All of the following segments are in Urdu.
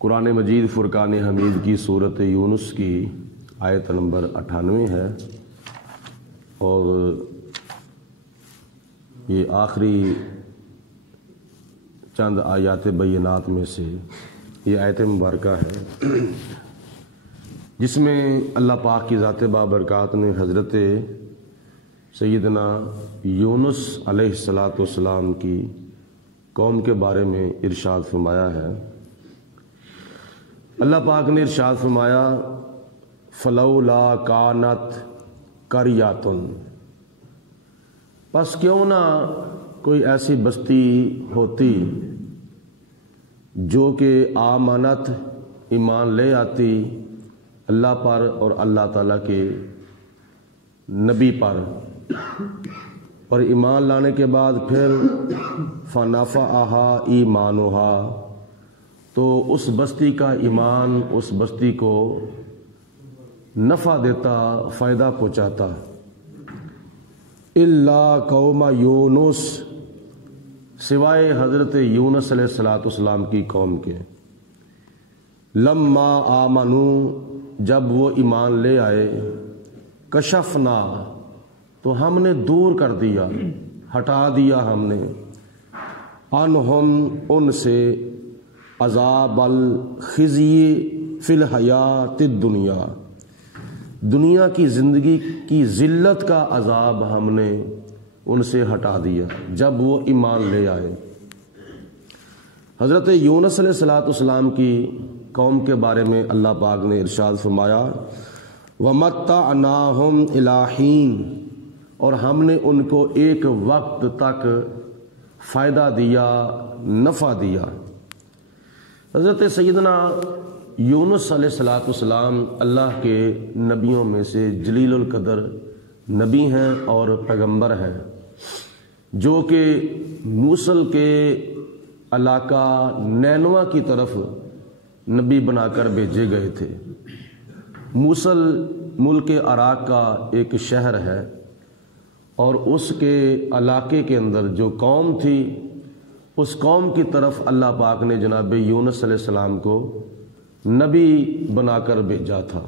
قرآن مجید فرقان حمید کی صورت یونس کی آیت نمبر 98 ہے، اور یہ آخری چند آیات بینات میں سے یہ آیت مبارکہ ہے، جس میں اللہ پاک کی ذات بابرکات نے حضرت سیدنا یونس علیہ السلام کی قوم کے بارے میں ارشاد فرمایا ہے۔ اللہ پاک نے ارشاد فرمایا فلولا کانت قریۃ، پس کیوں نہ کوئی ایسی بستی ہوتی جو کہ آمنت ایمان لے آتی اللہ پر اور اللہ تعالیٰ کے نبی پر، اور ایمان لانے کے بعد پھر فنفعہا ایمانہا، تو اس بستی کا ایمان اس بستی کو نفع دیتا، فائدہ پہنچاتا۔ الا قوم یونس، سوائے حضرت یونس علیہ السلام کی قوم کے، لما آمنوا، جب وہ ایمان لے آئے، کشفنا، تو ہم نے دور کر دیا، ہٹا دیا ہم نے، عنہم، ان سے، عذاب الخزی فی الحیات الدنیا، دنیا کی زندگی کی ذلت کا عذاب ہم نے ان سے ہٹا دیا جب وہ ایمان لے آئے۔ حضرت یونس علیہ السلام کی قوم کے بارے میں اللہ پاک نے ارشاد فرمایا وَمَتَّعْنَاهُمْ إِلَىٰ حِينٍ، اور ہم نے ان کو ایک وقت تک فائدہ دیا، نفع دیا۔ حضرت سیدنا یونس علیہ السلام اللہ کے نبیوں میں سے جلیل القدر نبی ہیں اور پیغمبر ہیں، جو کہ موصل کے علاقہ نینوا کی طرف نبی بنا کر بھیجے گئے تھے۔ موصل ملک عراق کا ایک شہر ہے، اور اس کے علاقے کے اندر جو قوم تھی، اس قوم کی طرف اللہ پاک نے جناب یونس علیہ السلام کو نبی بنا کر بھیجا تھا۔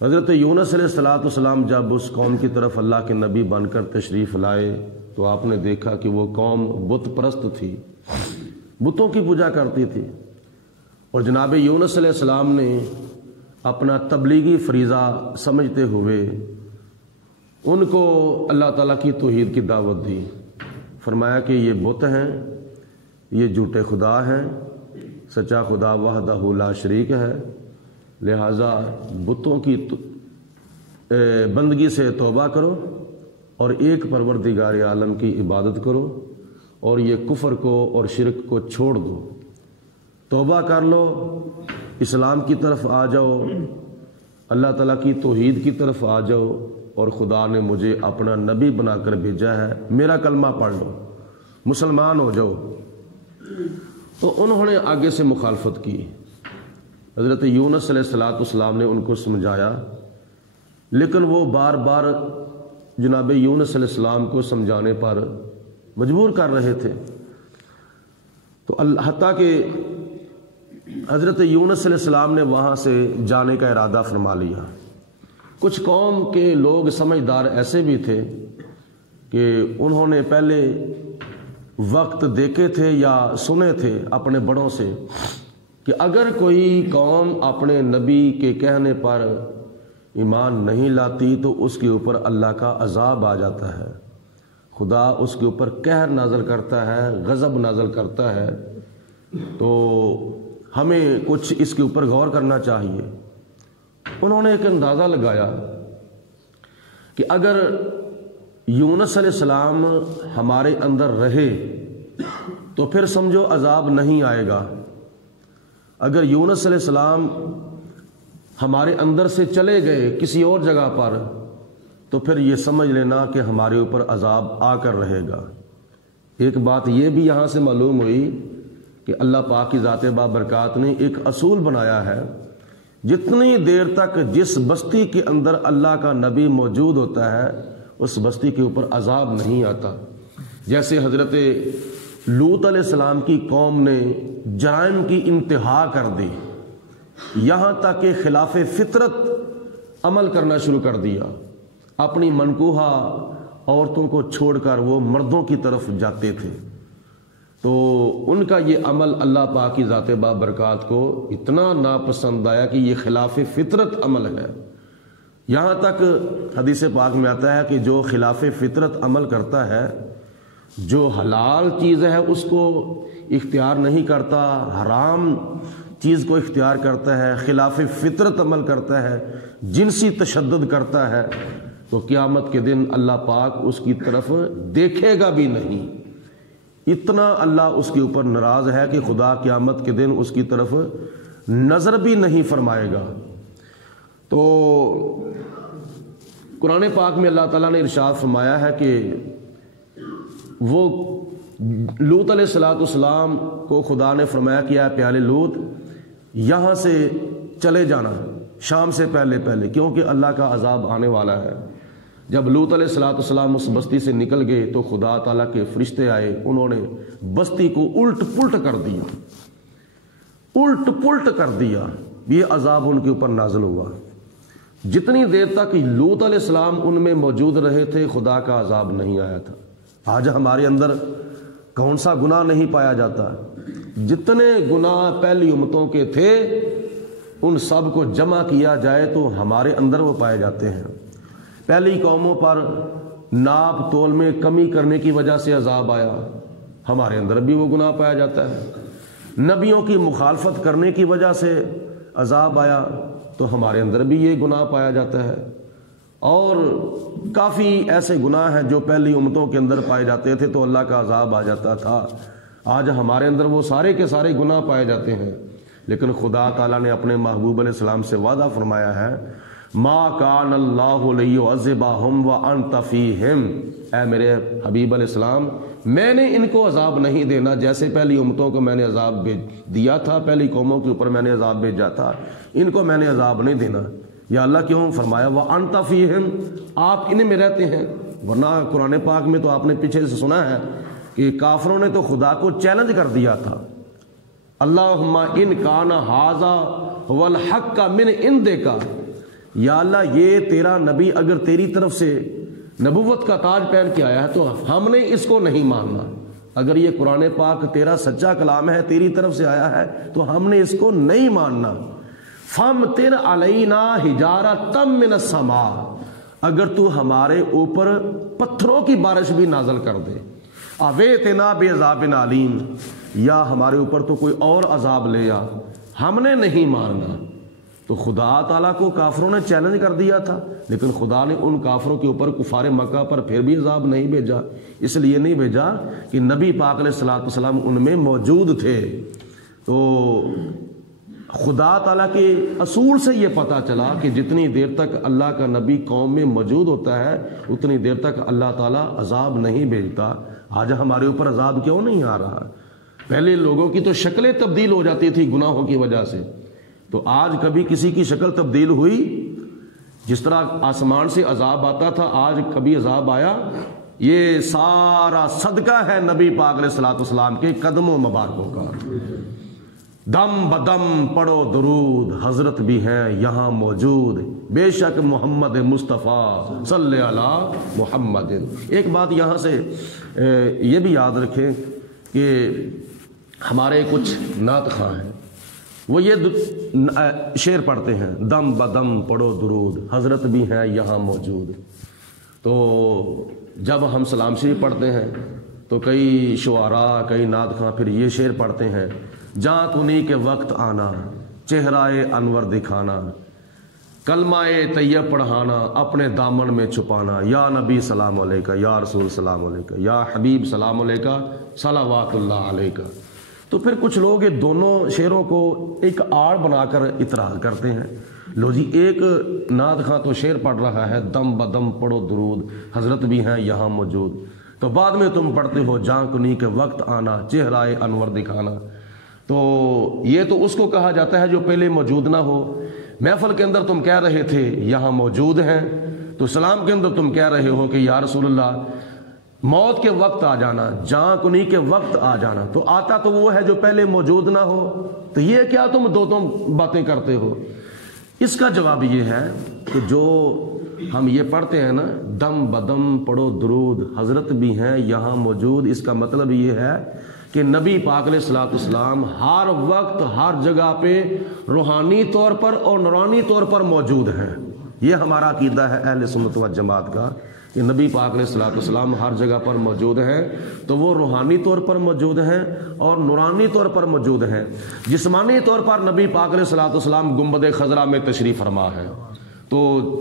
حضرت یونس علیہ السلام جب اس قوم کی طرف اللہ کے نبی بن کر تشریف لائے تو آپ نے دیکھا کہ وہ قوم بت پرست تھی، بتوں کی پوجا کرتی تھی، اور جناب یونس علیہ السلام نے اپنا تبلیغی فریضہ سمجھتے ہوئے ان کو اللہ تعالیٰ کی توحید کی دعوت دی۔ فرمایا کہ یہ بت ہیں، یہ جھوٹے خدا ہیں، سچا خدا وحدہ لا شریک ہے، لہٰذا بتوں کی بندگی سے توبہ کرو اور ایک پروردگار عالم کی عبادت کرو، اور یہ کفر کو اور شرک کو چھوڑ دو، توبہ کر لو، اسلام کی طرف آ جاؤ، اللہ تعالیٰ کی توحید کی طرف آ جاؤ، اور خدا نے مجھے اپنا نبی بنا کر بھیجا ہے، میرا کلمہ پڑھ لو، مسلمان ہو جاؤ۔ تو انہوں نے آگے سے مخالفت کی۔ حضرت یونس علیہ السلام نے ان کو سمجھایا، لیکن وہ بار بار جناب یونس علیہ السلام کو سمجھانے پر مجبور کر رہے تھے، تو حتیٰ کہ حضرت یونس علیہ السلام نے وہاں سے جانے کا ارادہ فرما لیا۔ کچھ قوم کے لوگ سمجھدار ایسے بھی تھے کہ انہوں نے پہلے وقت دیکھے تھے یا سنے تھے اپنے بڑوں سے کہ اگر کوئی قوم اپنے نبی کے کہنے پر ایمان نہیں لاتی تو اس کے اوپر اللہ کا عذاب آ جاتا ہے، خدا اس کے اوپر قہر نازل کرتا ہے، غضب نازل کرتا ہے، تو ہمیں کچھ اس کے اوپر غور کرنا چاہیے۔ انہوں نے ایک اندازہ لگایا کہ اگر یونس علیہ السلام ہمارے اندر رہے تو پھر سمجھو عذاب نہیں آئے گا، اگر یونس علیہ السلام ہمارے اندر سے چلے گئے کسی اور جگہ پر تو پھر یہ سمجھ لینا کہ ہمارے اوپر عذاب آ کر رہے گا۔ ایک بات یہ بھی یہاں سے معلوم ہوئی کہ اللہ پاک کی ذات بابرکات نے ایک اصول بنایا ہے، جتنی دیر تک جس بستی کے اندر اللہ کا نبی موجود ہوتا ہے اس بستی کے اوپر عذاب نہیں آتا۔ جیسے حضرت لوط علیہ السلام کی قوم نے جرائم کی انتہا کر دی، یہاں تک کہ خلاف فطرت عمل کرنا شروع کر دیا، اپنی منکوحہ عورتوں کو چھوڑ کر وہ مردوں کی طرف جاتے تھے، تو ان کا یہ عمل اللہ پاک کی ذات بابرکات کو اتنا ناپسند آیا کہ یہ خلاف فطرت عمل ہے۔ یہاں تک حدیث پاک میں آتا ہے کہ جو خلاف فطرت عمل کرتا ہے، جو حلال چیز ہے اس کو اختیار نہیں کرتا، حرام چیز کو اختیار کرتا ہے، خلاف فطرت عمل کرتا ہے، جنسی تشدد کرتا ہے، تو قیامت کے دن اللہ پاک اس کی طرف دیکھے گا بھی نہیں۔ اتنا اللہ اس کے اوپر ناراض ہے کہ خدا قیامت کے دن اس کی طرف نظر بھی نہیں فرمائے گا۔ تو قرآن پاک میں اللہ تعالیٰ نے ارشاد فرمایا ہے کہ وہ لوط علیہ السلام کو خدا نے فرمایا کہ اے پیارے لوط، یہاں سے چلے جانا شام سے پہلے پہلے، کیونکہ اللہ کا عذاب آنے والا ہے۔ جب لوط علیہ السلام اس بستی سے نکل گئے تو خدا تعالیٰ کے فرشتے آئے، انہوں نے بستی کو الٹ پلٹ کر دیا، الٹ پلٹ کر دیا، یہ عذاب ان کے اوپر نازل ہوا۔ جتنی دیر تک لوط علیہ السلام ان میں موجود رہے تھے خدا کا عذاب نہیں آیا تھا۔ آج ہمارے اندر کون سا گناہ نہیں پایا جاتا؟ جتنے گناہ پہلی امتوں کے تھے ان سب کو جمع کیا جائے تو ہمارے اندر وہ پائے جاتے ہیں۔ پہلی قوموں پر ناپ تول میں کمی کرنے کی وجہ سے عذاب آیا، ہمارے اندر بھی وہ گناہ پایا جاتا ہے۔ نبیوں کی مخالفت کرنے کی وجہ سے عذاب آیا تو ہمارے اندر بھی یہ گناہ پایا جاتا ہے، اور کافی ایسے گناہ ہیں جو پہلی امتوں کے اندر پائے جاتے تھے تو اللہ کا عذاب آ جاتا تھا۔ آج ہمارے اندر وہ سارے کے سارے گناہ پائے جاتے ہیں، لیکن خدا تعالیٰ نے اپنے محبوب علیہ السلام سے وعدہ فرمایا ہے، ما کان اللہ لیعذبہم وانت فیہم، اے میرے حبیب علیہ السلام میں نے ان کو عذاب نہیں دینا جیسے پہلی امتوں کو میں نے عذاب دیا تھا، پہلی قوموں کے اوپر میں نے عذاب بھیجا تھا، ان کو میں نے عذاب نہیں دینا۔ یا اللہ کیوں فرمایا وانت فیہم، آپ انہیں میں رہتے ہیں؟ ورنہ قرآن پاک میں تو آپ نے پیچھے سے سنا ہے کہ کافروں نے تو خدا کو چیلنج کر دیا تھا، اللہم ان کان ھذا والحق من عندک، یا اللہ یہ تیرا نبی اگر تیری طرف سے نبوت کا تاج پہن کے آیا ہے تو ہم نے اس کو نہیں ماننا، اگر یہ قرآن پاک تیرا سچا کلام ہے، تیری طرف سے آیا ہے تو ہم نے اس کو نہیں ماننا۔ فَامْطِرْ عَلَيْنَا حِجَارَةً مِّنَ السَّمَاءِ، اگر تو ہمارے اوپر پتھروں کی بارش بھی نازل کر دے، اَوِئْتِنَا بِعَذَابٍ عَلِيمٍ، یا ہمارے اوپر تو کوئی اور عذاب لے آ، ہم نے نہیں ماننا۔ تو خدا تعالیٰ کو کافروں نے چیلنج کر دیا تھا، لیکن خدا نے ان کافروں کے اوپر کفار مکہ پر پھر بھی عذاب نہیں بھیجا، اس لیے نہیں بھیجا کہ نبی پاک علیہ السلام ان میں موجود تھے۔ تو خدا تعالیٰ کے اصول سے یہ پتہ چلا کہ جتنی دیر تک اللہ کا نبی قوم میں موجود ہوتا ہے اتنی دیر تک اللہ تعالیٰ عذاب نہیں بھیجتا۔ آج ہمارے اوپر عذاب کیوں نہیں آ رہا؟ پہلے لوگوں کی تو شکلیں تبدیل ہو جاتی تھی گناہوں کی وجہ سے، تو آج کبھی کسی کی شکل تبدیل ہوئی؟ جس طرح آسمان سے عذاب آتا تھا آج کبھی عذاب آیا؟ یہ سارا صدقہ ہے نبی پاک علیہ السلام کے قدموں مبارکوں کا۔ دم بدم پڑھو درود، حضرت بھی ہیں یہاں موجود، بے شک محمد مصطفیٰ صلی علی محمد۔ ایک بات یہاں سے یہ بھی یاد رکھیں کہ ہمارے کچھ نعت خواں ہیں، وہ یہ شعر پڑھتے ہیں، دم بدم پڑھو درود، حضرت بھی ہیں یہاں موجود۔ تو جب ہم سلام شریف پڑھتے ہیں تو کئی شعراء کئی نعت خواں پھر یہ شعر پڑھتے ہیں، جاں کنی کے وقت آنا، چہرائے انور دکھانا، کلمہ طیب پڑھانا، اپنے دامن میں چھپانا، یا نبی سلام علیکہ، یا رسول سلام علیکہ، یا حبیب سلام علیکہ، صلوات اللہ علیکہ۔ تو پھر کچھ لوگ یہ دونوں شعروں کو ایک آڑ بنا کر اعتراض کرتے ہیں، لو جی ایک نعت خواں تو شعر پڑھ رہا ہے دم بدم پڑھو درود، حضرت بھی ہیں یہاں موجود، تو بعد میں تم پڑھتے ہو جاں کنی کے وقت آنا، چہرائے انور دکھانا۔ تو یہ تو اس کو کہا جاتا ہے جو پہلے موجود نہ ہو۔ محفل کے اندر تم کہہ رہے تھے یہاں موجود ہیں، تو سلام کے اندر تم کہہ رہے ہو کہ یا رسول اللہ موت کے وقت آ جانا، جان کنی کے وقت آ جانا، تو آتا تو وہ ہے جو پہلے موجود نہ ہو، تو یہ کیا تم دو باتیں کرتے ہو؟ اس کا جواب یہ ہے کہ جو ہم یہ پڑھتے ہیں نا، دم بدم پڑھو درود، حضرت بھی ہیں یہاں موجود، اس کا مطلب یہ ہے کہ نبی پاک علیہ الصلوۃ والسلام ہر وقت ہر جگہ پہ روحانی طور پر اور نورانی طور پر موجود ہیں۔ یہ ہمارا عقیدہ ہے اہل سنت و جماعت کا کہ نبی پاک علیہ الصلوۃ والسلام ہر جگہ پر موجود ہیں، تو وہ روحانی طور پر موجود ہیں اور نورانی طور پر موجود ہیں۔ جسمانی طور پر نبی پاک علیہ الصلوۃ والسلام گنبد خضرا میں تشریف فرما ہے، تو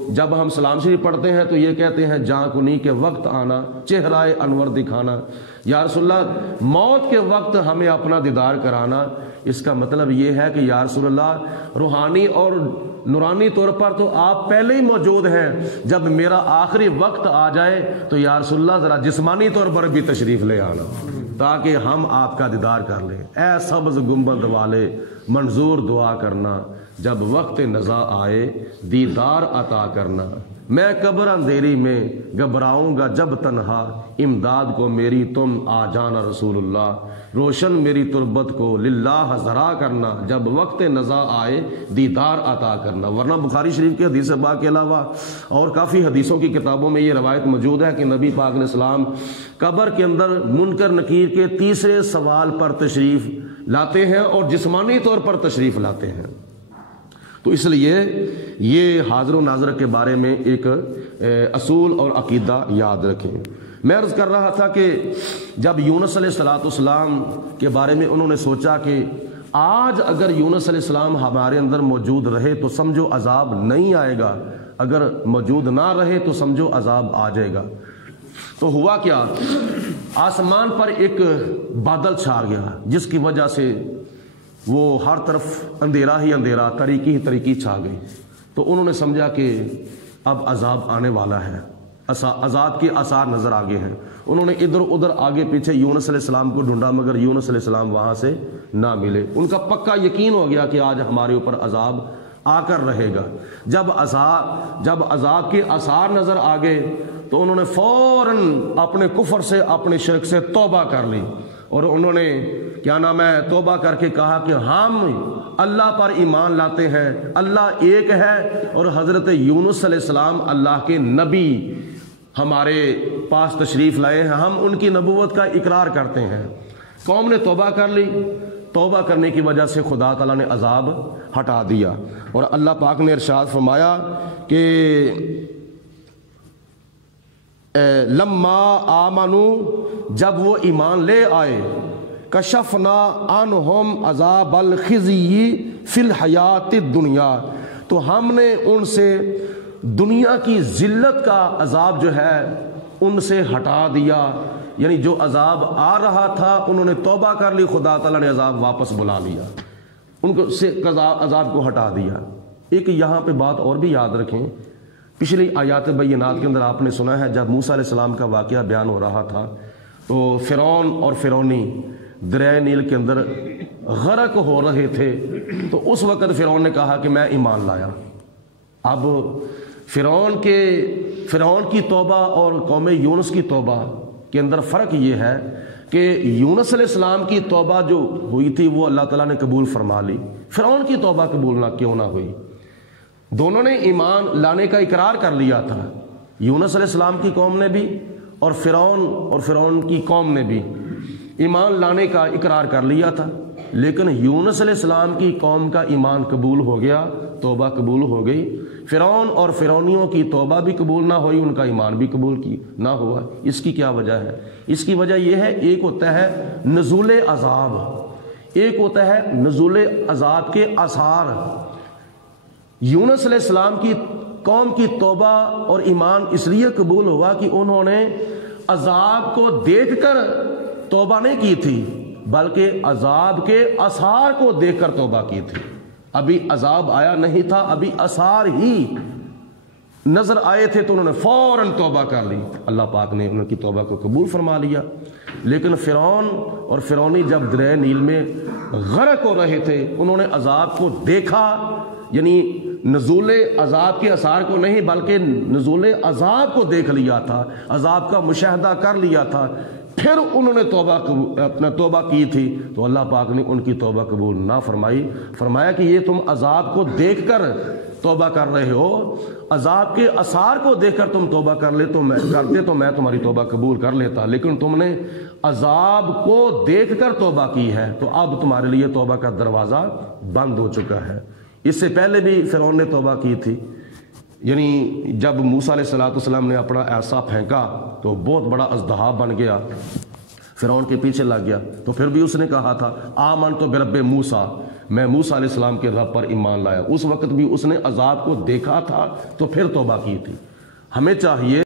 جب ہم سلام شریف پڑھتے ہیں تو یہ کہتے ہیں جاں کنی کے وقت آنا، چہرہ انور دکھانا، یا رسول اللہ موت کے وقت ہمیں اپنا دیدار کرانا۔ اس کا مطلب یہ ہے کہ یا رسول اللہ روحانی اور نورانی طور پر تو آپ پہلے ہی موجود ہیں، جب میرا آخری وقت آ جائے تو یا رسول اللہ ذرا جسمانی طور پر بھی تشریف لے آنا تاکہ ہم آپ کا دیدار کر لیں۔ اے سبز گنبد والے منظور دعا کرنا، جب وقت نزا آئے دیدار عطا کرنا۔ میں قبر اندھیری میں گھبراؤں گا جب تنہا، امداد کو میری تم آ جانا رسول اللہ، روشن میری تربت کو للہ ذرا کرنا، جب وقت نزا آئے دیدار عطا کرنا۔ ورنہ بخاری شریف کے حدیث پاک کے علاوہ اور کافی حدیثوں کی کتابوں میں یہ روایت موجود ہے کہ نبی پاک علیہ السلام قبر کے اندر منکر نکیر کے تیسرے سوال پر تشریف لاتے ہیں اور جسمانی طور پر تشریف لاتے ہیں۔ تو اس لیے یہ حاضر و ناظر کے بارے میں ایک اصول اور عقیدہ یاد رکھیں۔ میں عرض کر رہا تھا کہ جب یونس علیہ السلام کے بارے میں انہوں نے سوچا کہ آج اگر یونس علیہ السلام ہمارے اندر موجود رہے تو سمجھو عذاب نہیں آئے گا، اگر موجود نہ رہے تو سمجھو عذاب آ جائے گا۔ تو ہوا کیا، آسمان پر ایک بادل چھا گیا جس کی وجہ سے وہ ہر طرف اندھیرا ہی اندھیرا، تاریکی ہی تاریکی چھا گئی۔ تو انہوں نے سمجھا کہ اب عذاب آنے والا ہے، عذاب کے آثار نظر آگے ہیں۔ انہوں نے ادھر ادھر آگے پیچھے یونس علیہ السلام کو ڈھونڈا مگر یونس علیہ السلام وہاں سے نہ ملے۔ ان کا پکا یقین ہو گیا کہ آج ہمارے اوپر عذاب آ کر رہے گا۔ جب عذاب کے آثار نظر آ گئے تو انہوں نے فوراً اپنے کفر سے اپنے شرک سے توبہ کر لی، اور انہوں نے کیا نام ہے توبہ کر کے کہا کہ ہم اللہ پر ایمان لاتے ہیں، اللہ ایک ہے، اور حضرت یونس علیہ السلام اللہ کے نبی ہمارے پاس تشریف لائے ہیں، ہم ان کی نبوت کا اقرار کرتے ہیں۔ قوم نے توبہ کر لی، توبہ کرنے کی وجہ سے خدا تعالیٰ نے عذاب ہٹا دیا، اور اللہ پاک نے ارشاد فرمایا کہ لما آمنو، جب وہ ایمان لے آئے، کشفنا عنہم عذاب الخزی فی الحیات الدنیا، تو ہم نے ان سے دنیا کی ذلت کا عذاب جو ہے ان سے ہٹا دیا۔ یعنی جو عذاب آ رہا تھا انہوں نے توبہ کر لی، خدا تعالیٰ نے عذاب واپس بلا لیا، ان کو سے عذاب کو ہٹا دیا۔ ایک یہاں پہ بات اور بھی یاد رکھیں، پچھلی آیات بینات کے اندر آپ نے سنا ہے جب موسیٰ علیہ السلام کا واقعہ بیان ہو رہا تھا تو فرعون اور فرعونی دریائے نیل کے اندر غرق ہو رہے تھے، تو اس وقت فرعون نے کہا کہ میں ایمان لایا۔ اب فرعون کی توبہ اور قوم یونس کی توبہ کے اندر فرق یہ ہے کہ یونس علیہ السلام کی توبہ جو ہوئی تھی وہ اللہ تعالیٰ نے قبول فرما لی، فرعون کی توبہ قبول نہ کیوں نہ ہوئی؟ دونوں نے ایمان لانے کا اقرار کر لیا تھا، یونس علیہ السلام کی قوم نے بھی اور فرعون کی قوم نے بھی ایمان لانے کا اقرار کر لیا تھا، لیکن یونس علیہ السلام کی قوم کا ایمان قبول ہو گیا، توبہ قبول ہو گئی۔ فرعون اور فرعونیوں کی توبہ بھی قبول نہ ہوئی، ان کا ایمان بھی قبول نہ ہوا۔ اس کی کیا وجہ ہے؟ اس کی وجہ یہ ہے، ایک ہوتا ہے نزول عذاب، ایک ہوتا ہے نزول عذاب کے آثار۔ یونس علیہ السلام کی قوم کی توبہ اور ایمان اس لیے قبول ہوا کہ انہوں نے عذاب کو دیکھ کر توبہ نہیں کی تھی، بلکہ عذاب کے آثار کو دیکھ کر توبہ کی تھی۔ ابھی عذاب آیا نہیں تھا، ابھی آثار ہی نظر آئے تھے تو انہوں نے فوراً توبہ کر لی، اللہ پاک نے ان کی توبہ کو قبول فرما لیا۔ لیکن فرعون اور فرعونی جب دریائے نیل میں غرق ہو رہے تھے، انہوں نے عذاب کو دیکھا، یعنی نزول عذاب کے اثار کو نہیں بلکہ نزول عذاب کو دیکھ لیا تھا، عذاب کا مشاہدہ کر لیا تھا، پھر انہوں نے اپنا توبہ کی تھی، تو اللہ پاک نے ان کی توبہ قبول نہ فرمائی۔ فرمایا کہ یہ تم عذاب کو دیکھ کر توبہ کر رہے ہو، عذاب کے اثار کو دیکھ کر تم توبہ کر لے تو میں تمہاری توبہ قبول کر لیتا، لیکن تم نے عذاب کو دیکھ کر توبہ کی ہے، تو اب تمہارے لیے توبہ کا دروازہ بند ہو چکا ہے۔ اس سے پہلے بھی فرعون نے توبہ کی تھی، یعنی جب موسیٰ علیہ السلام نے اپنا عصا پھینکا تو بہت بڑا اژدہا بن گیا، فرعون کے پیچھے لگ گیا، تو پھر بھی اس نے کہا تھا آمنت برب موسیٰ، میں موسیٰ علیہ السلام کے رب پر ایمان لایا۔ اس وقت بھی اس نے عذاب کو دیکھا تھا تو پھر توبہ کی تھی۔ ہمیں چاہیے